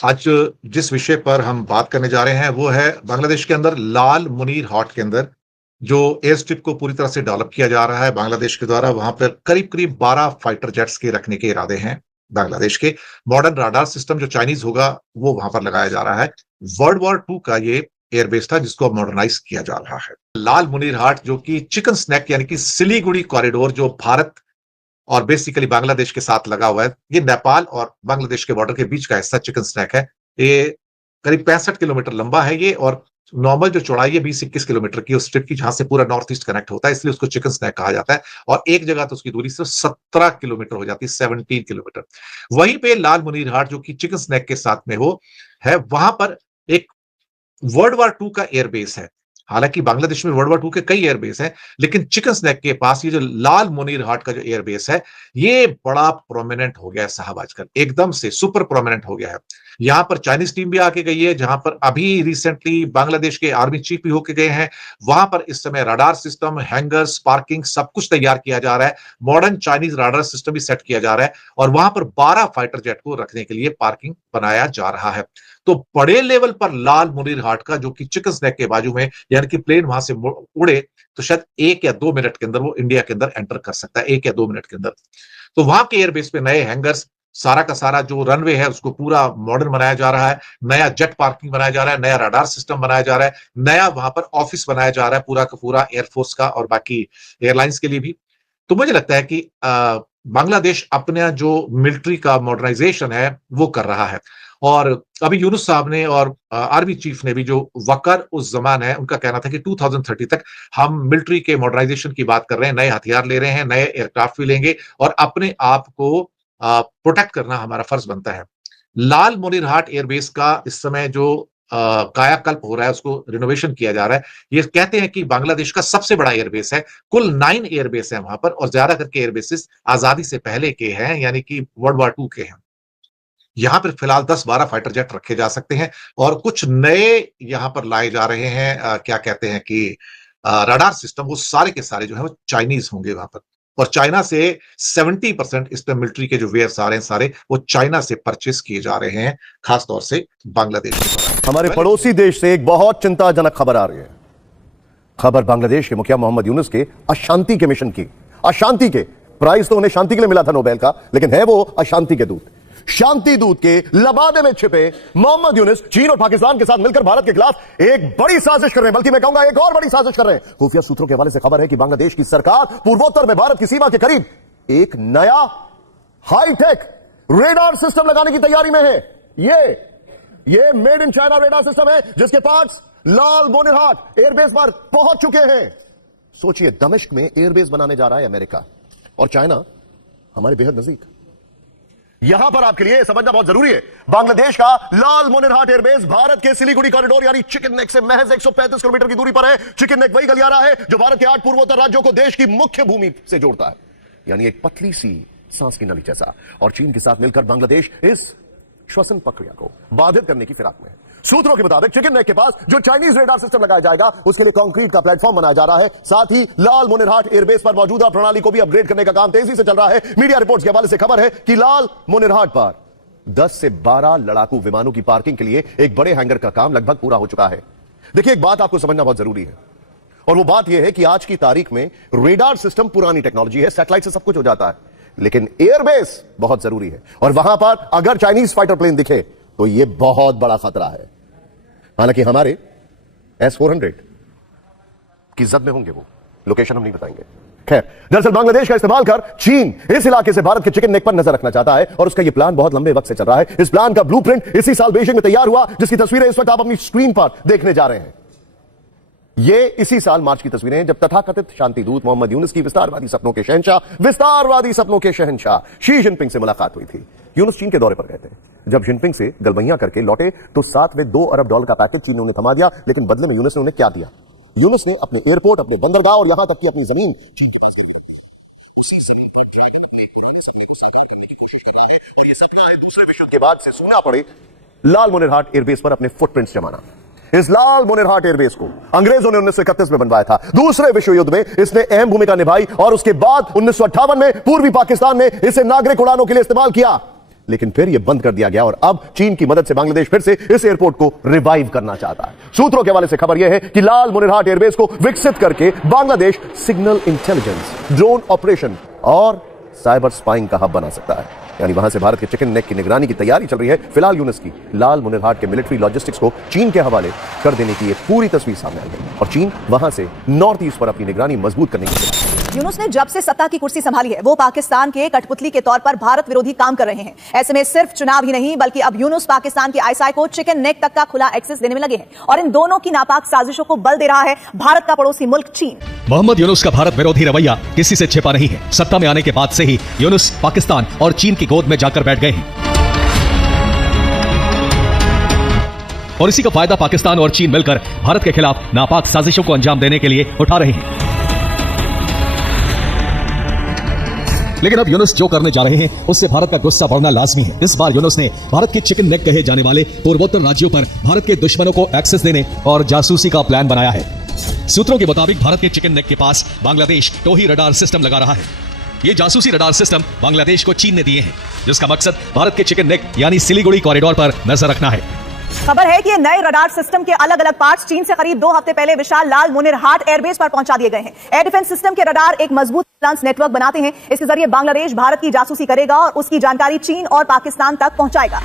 आज जिस विषय पर हम बात करने जा रहे हैं वो है बांग्लादेश के अंदर लाल मुनीर हाट के अंदर जो एयर स्ट्रिप को पूरी तरह से डेवलप किया जा रहा है बांग्लादेश के द्वारा। वहां पर करीब करीब 12 फाइटर जेट्स के रखने के इरादे हैं बांग्लादेश के। मॉडर्न राडार सिस्टम जो चाइनीज होगा वो वहां पर लगाया जा रहा है। वर्ल्ड वॉर 2 का ये एयरबेस था जिसको अब मॉडर्नाइज किया जा रहा है। लाल मुनीर हाट जो कि चिकन स्नैक यानी कि सिलीगुड़ी कॉरिडोर जो भारत और बेसिकली बांग्लादेश के साथ लगा हुआ है, ये नेपाल और बांग्लादेश के बॉर्डर के बीच का हिस्सा चिकन स्नैक है। ये करीब 65 किलोमीटर लंबा है ये, और नॉर्मल जो चौड़ाई है 20-21 किलोमीटर की उस स्ट्रिप की, जहां से पूरा नॉर्थ ईस्ट कनेक्ट होता है, इसलिए उसको चिकन स्नैक कहा जाता है। और एक जगह तो उसकी दूरी सिर्फ 17 किलोमीटर हो जाती है, 17 किलोमीटर। वहीं पे लाल मुनीर हाट जो कि चिकन स्नैक के साथ में हो है, वहां पर एक वर्ल्ड वॉर 2 का एयरबेस है। हालांकि बांग्लादेश में वर्ल्ड वॉर 2 के कई एयरबेस हैं, लेकिन चिकन स्नैक के पास ये जो लाल मुनीर हाट का जो एयरबेस है, ये बड़ा प्रोमिनेंट हो गया है साहब, आजकल एकदम से सुपर प्रोमिनेंट हो गया है। यहां पर चाइनीज टीम भी आके गई है, जहां पर अभी रिसेंटली बांग्लादेश के आर्मी चीफ भी होके गए हैं। वहां पर इस समय रडार सिस्टम, हैंगर्स, पार्किंग सब कुछ तैयार किया जा रहा है। मॉडर्न चाइनीज रडार सिस्टम भी सेट किया जा रहा है, और वहां पर 12 फाइटर जेट को रखने के लिए पार्किंग बनाया जा रहा है। तो बड़े लेवल पर लाल मुनीर हाट का, जो कि चिकन स्नैक के बाजू में, यानी कि प्लेन वहां से उड़े तो शायद 1 या 2 मिनट के अंदर वो इंडिया के अंदर एंटर कर सकता है, 1 या 2 मिनट के अंदर। तो वहां के एयरबेस पे नए हैंगर्स, सारा का सारा जो रनवे है उसको पूरा मॉडर्न बनाया जा रहा है, नया जेट पार्किंग बनाया जा रहा है, नया रडार सिस्टम बनाया जा रहा है, नया वहां पर ऑफिस बनाया जा रहा है पूरा का पूरा एयरफोर्स का और बाकी एयरलाइंस के लिए भी। तो मुझे लगता है कि बांग्लादेश अपना जो मिलिट्री का मॉडर्नाइजेशन है वो कर रहा है। और अभी यूनुस साहब ने और आर्मी चीफ ने भी, जो वकर उस जमान है, उनका कहना था कि 2030 तक हम मिलिट्री के मॉडर्नाइजेशन की बात कर रहे हैं, नए हथियार ले रहे हैं, नए एयरक्राफ्ट भी लेंगे, और अपने आप को प्रोटेक्ट करना हमारा फर्ज बनता है। लाल मुनीर हाट एयरबेस का इस समय जो कायाकल्प हो रहा है, उसको रिनोवेशन किया जा रहा है। ये कहते हैं कि बांग्लादेश का सबसे बड़ा एयरबेस है। कुल 9 एयरबेस है वहां पर, और ज्यादा करके एयरबेसेस आजादी से पहले के हैं, यानी कि वर्ल्ड वॉर 2 के हैं। यहां पर फिलहाल 10-12 फाइटर जेट रखे जा सकते हैं, और कुछ नए यहां पर लाए जा रहे हैं। क्या कहते हैं कि रडार सिस्टम, वो सारे के सारे जो है वो चाइनीज होंगे वहां पर। और चाइना से 70% इस पे मिलिट्री के जो वेयर्स आ रहे हैं सारे, वो चाइना से परचेस किए जा रहे हैं, खासतौर से बांग्लादेश के। हमारे पड़ोसी देश से एक बहुत चिंताजनक खबर आ रही है। खबर बांग्लादेश के मुखिया मोहम्मद यूनुस के अशांति के मिशन की। अशांति के प्राइज तो उन्हें शांति के लिए मिला था नोबेल का, लेकिन है वो अशांति के दूत। शांति दूत के लबादे में छिपे मोहम्मद यूनुस चीन और पाकिस्तान के साथ मिलकर भारत के खिलाफ एक बड़ी साजिश कर रहे हैं, बल्कि मैं कहूंगा एक और बड़ी साजिश कर रहे हैं। खुफिया सूत्रों के हवाले से खबर है कि बांग्लादेश की सरकार पूर्वोत्तर में भारत की सीमा के करीब एक नया हाईटेक रेडार सिस्टम लगाने की तैयारी में है। ये made in China radar system है, जिसके पार्ट्स लाल मुनीर हाट एयरबेस पर पहुंच चुके हैं। सोचिए, दमिश्क में एयरबेस बनाने जा रहा है अमेरिका, और चाइना हमारे बेहद नजदीक। यहां पर आपके लिए समझना बहुत जरूरी है, बांग्लादेश का लाल मुनीर हाट एयरबेस भारत के सिलीगुड़ी कॉरिडोर यानी चिकन नेक से महज 135 किलोमीटर की दूरी पर है। चिकन नेक वही गलियारा है जो भारत के 8 पूर्वोत्तर राज्यों को देश की मुख्य भूमि से जोड़ता है, यानी एक पतली सी सांस की नली जैसा। और चीन के साथ मिलकर बांग्लादेश इस श्वसन प्रक्रिया को बाधित करने की फिराक में है। सूत्रों के मुताबिक चिकन नेक के पास जो चाइनीज रेडार सिस्टम लगाया जाएगा, उसके लिए कंक्रीट का प्लेटफॉर्म बनाया जा रहा है। साथ ही लाल मुनीर हाट एयरबेस पर मौजूदा प्रणाली को भी अपग्रेड करने का काम तेजी से चल रहा है। मीडिया रिपोर्ट्स के हवाले से खबर है कि लाल मुनीर हाट पर 10 से 12 लड़ाकू विमानों की पार्किंग के लिए एक बड़े हैंगर का काम लगभग पूरा हो चुका है। देखिए, एक बात आपको समझना बहुत जरूरी है, और वो बात यह है कि आज की तारीख में रेडार सिस्टम पुरानी टेक्नोलॉजी है, सैटेलाइट से सब कुछ हो जाता है, लेकिन एयरबेस बहुत जरूरी है। और वहां पर अगर चाइनीज फाइटर प्लेन दिखे तो यह बहुत बड़ा खतरा है। हालांकि हमारे S-400 की जद में होंगे, वो लोकेशन हम नहीं बताएंगे। खैर, दरअसल बांग्लादेश का इस्तेमाल कर चीन इस इलाके से भारत के चिकन नेक पर नजर रखना चाहता है, और उसका यह प्लान बहुत लंबे वक्त से चल रहा है। इस प्लान का ब्लूप्रिंट इसी साल बीजिंग में तैयार हुआ, जिसकी तस्वीरें इस वक्त आप अपनी स्क्रीन पर देखने जा रहे हैं। ये इसी साल मार्च की तस्वीरें हैं, जब तथाकथित शांति दूत मोहम्मद यूनुस की विस्तारवादी सपनों के शहंशाह शी जिनपिंग से मुलाकात हुई थी। यूनुस चीन के दौरे पर गए थे। जब जिनपिंग से गलबैया करके लौटे तो साथ में $2 अरब का पैकेज चीन ने उन्हें थमा दिया, लेकिन बदले में यूनुस ने उन्हें क्या दिया? यूनुस ने अपने एयरपोर्ट, अपने बंदरगाह और यहां तक कि अपनी जमीन के बाद से सोना पड़े लाल मुनीर हाट एयरबेस पर अपने फुटप्रिंट्स जमाना। इस लाल मुनीर हाट एयरबेस को अंग्रेजों ने 1931 में बनवाया था। दूसरे विश्व युद्ध में इसने अहम भूमिका निभाई, और उसके बाद 1958 में पूर्वी पाकिस्तान ने इसे नागरिक उड़ानों के लिए इस्तेमाल किया। लेकिन फिर यह बंद कर दिया गया और अब चीन की मदद से बांग्लादेश फिर से इस एयरपोर्ट को रिवाइव करना चाहता है। सूत्रों के हवाले से खबर यह है कि लाल मुनिरहाट एयरबेस को विकसित करके Bangladesh signal intelligence, drone operation और साइबर स्पाइंग का हब बना सकता है। यानी वहां से भारत के चिकन नेक की निगरानी की तैयारी चल रही है। फिलहाल यूनुस की लाल मुनिरहाट के मिलिट्री लॉजिस्टिक्स को चीन के हवाले कर देने की एक पूरी तस्वीर सामने आई है और चीन वहां से नॉर्थ ईस्ट पर अपनी निगरानी मजबूत करने की। यूनुस ने जब से सत्ता की कुर्सी संभाली है वो पाकिस्तान के कठपुतली के तौर पर भारत विरोधी काम कर रहे हैं। ऐसे में सिर्फ चुनाव ही नहीं बल्कि अब यूनुस पाकिस्तान के आईएसआई को चिकन नेक तक का खुला एक्सेस देने में लगे हैं और इन दोनों की नापाक साजिशों को बल दे रहा है भारत का पड़ोसी मुल्क चीन। मोहम्मद यूनुस का भारत विरोधी रवैया किसी से छिपा नहीं है। सत्ता में आने के बाद से ही यूनुस पाकिस्तान और चीन की गोद में जाकर बैठ गए हैं और इसी का फायदा पाकिस्तान और चीन मिलकर भारत के खिलाफ नापाक साजिशों को अंजाम देने के लिए उठा रहे हैं। लेकिन अब यूनुस जो करने जा रहे हैं उससे भारत का गुस्सा बढ़ना लाजमी है। इस बार यूनुस ने भारत के चिकन नेक कहे जाने वाले पूर्वोत्तर राज्यों पर भारत के दुश्मनों को एक्सेस देने और जासूसी का प्लान बनाया है। सूत्रों के मुताबिक भारत के चिकन नेक के पास बांग्लादेश टोही रडार सिस्टम लगा रहा है। ये जासूसी रडार सिस्टम बांग्लादेश को चीन ने दिए हैं, जिसका मकसद भारत के चिकन नेक यानी सिलीगुड़ी कॉरिडोर पर नजर रखना है। खबर है कि नए रडार सिस्टम के अलग अलग पार्ट्स चीन से करीब 2 हफ्ते पहले विशाल लाल मुनिरहाट एयरबेस पर पहुंचा दिए गए हैं। एयर डिफेंस सिस्टम के रडार एक मजबूत सर्विलांस नेटवर्क बनाते हैं। इसके जरिए बांग्लादेश भारत की जासूसी करेगा और उसकी जानकारी चीन और पाकिस्तान तक पहुंचाएगा।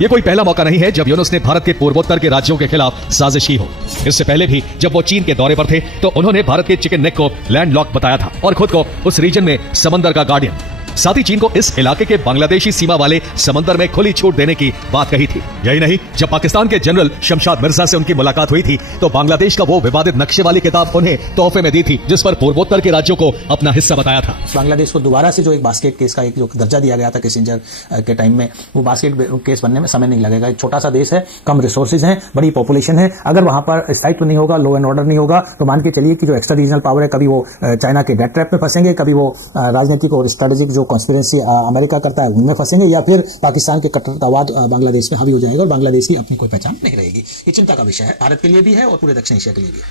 ये कोई पहला मौका नहीं है जब यूनुस ने भारत के पूर्वोत्तर के राज्यों के खिलाफ साजिश की हो। इससे पहले भी जब वो चीन के दौरे पर थे तो उन्होंने भारत के चिकन नेक को लैंडलॉक बताया था और खुद को उस रीजन में समंदर का गार्डियन, साथ ही चीन को इस इलाके के बांग्लादेशी सीमा वाले समंदर में खुली छूट देने की बात कही थी। यही नहीं, जब पाकिस्तान के जनरल शमशाद मिर्जा से उनकी मुलाकात हुई थी तो बांग्लादेश का वो विवादित नक्शे वाली किताब उन्हें तोहफे में दी थी जिस पर पूर्वोत्तर के राज्यों को अपना हिस्सा बताया था। बांग्लादेश को दोबारा से जो एक बास्केट केस का एक जो दर्जा दिया गया था किसिंजर के टाइम में, वो बास्केट केस बनने में समय नहीं लगेगा। एक छोटा सा देश है, कम रिसोर्सेज हैं, बड़ी पॉपुलेशन है। अगर वहां पर स्थायित्व नहीं होगा, लॉ एंड ऑर्डर नहीं होगा, तो मान के चलिए कि जो एक्स्ट्रा रीजनल पावर है, कभी वो चाइना के डेट ट्रैप में फंसेंगे, कभी वो राजनीतिक और स्ट्रेटेजिक जो कॉन्स्पिरेसी अमेरिका करता है उनमें फंसेंगे, या फिर पाकिस्तान के कट्टरतावाद बांग्लादेश में हावी हो जाएगा और बांग्लादेश की अपनी कोई पहचान नहीं रहेगी। ये चिंता का विषय है, भारत के लिए भी है और पूरे दक्षिण एशिया के लिए भी है।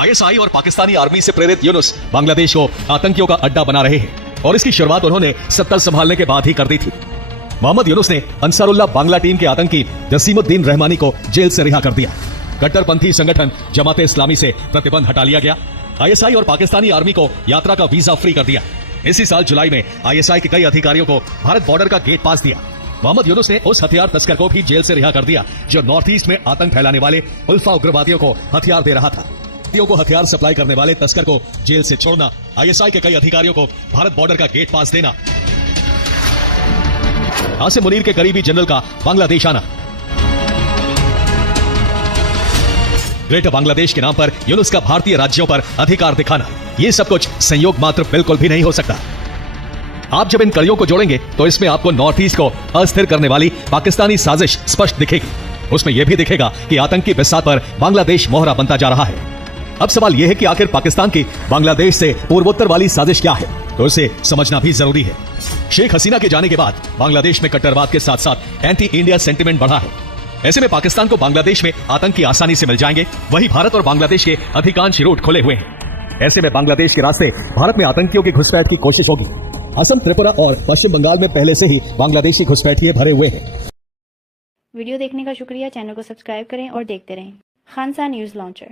आईएसआई और पाकिस्तानी आर्मी से प्रेरित यूनुस बांग्लादेश को आतंकियों का अड्डा बना रहे हैं और इसकी शुरुआत उन्होंने सत्ता संभालने के बाद ही कर दी थी। मोहम्मद यूनुस ने अंसारुल्लाह बांग्ला टीम के आतंकी जसीमुद्दीन रहमानी को जेल से रिहा कर दिया। कट्टरपंथी संगठन जमाते इस्लामी से प्रतिबंध हटा लिया गया। आईएसआई और पाकिस्तानी आर्मी को यात्रा का वीजा फ्री कर दिया। इसी साल जुलाई में आईएसआई के कई अधिकारियों को भारत बॉर्डर का गेट पास दिया। मोहम्मद यूनुस ने उस हथियार तस्कर को भी जेल से रिहा कर दिया जो नॉर्थ ईस्ट में आतंक फैलाने वाले उल्फा उग्रवादियों को हथियार दे रहा था। को हथियार सप्लाई करने वाले तस्कर को जेल से छोड़ना, आईएसआई के कई अधिकारियों को भारत बॉर्डर का गेट पास देना, आसिम मुनीर के करीबी जनरल का बांग्लादेश आना, ग्रेटर बांग्लादेश के नाम पर यूनुस का भारतीय राज्यों पर अधिकार दिखाना, ये सब कुछ संयोग मात्र बिल्कुल भी नहीं हो सकता। आप जब इन कड़ियों को जोड़ेंगे तो इसमें आपको नॉर्थ ईस्ट को अस्थिर करने वाली पाकिस्तानी साजिश स्पष्ट दिखेगी। उसमें यह भी दिखेगा कि आतंकी बिसात पर बांग्लादेश मोहरा बनता जा रहा है। अब सवाल यह है कि आखिर पाकिस्तान की बांग्लादेश से पूर्वोत्तर वाली साजिश क्या है, तो इसे समझना भी जरूरी है। शेख हसीना के जाने के बाद बांग्लादेश में कट्टरवाद के साथ साथ एंटी इंडिया सेंटिमेंट बढ़ा है। ऐसे में पाकिस्तान को बांग्लादेश में आतंकी आसानी से मिल जाएंगे। वहीं भारत और बांग्लादेश के अधिकांश रूट खुले हुए हैं। ऐसे में बांग्लादेश के रास्ते भारत में आतंकियों की घुसपैठ की कोशिश होगी। असम, त्रिपुरा और पश्चिम बंगाल में पहले से ही बांग्लादेशी घुसपैठिए भरे हुए हैं। वीडियो देखने का शुक्रिया। चैनल को सब्सक्राइब करें और देखते रहें। खानसा न्यूज लॉन्चर।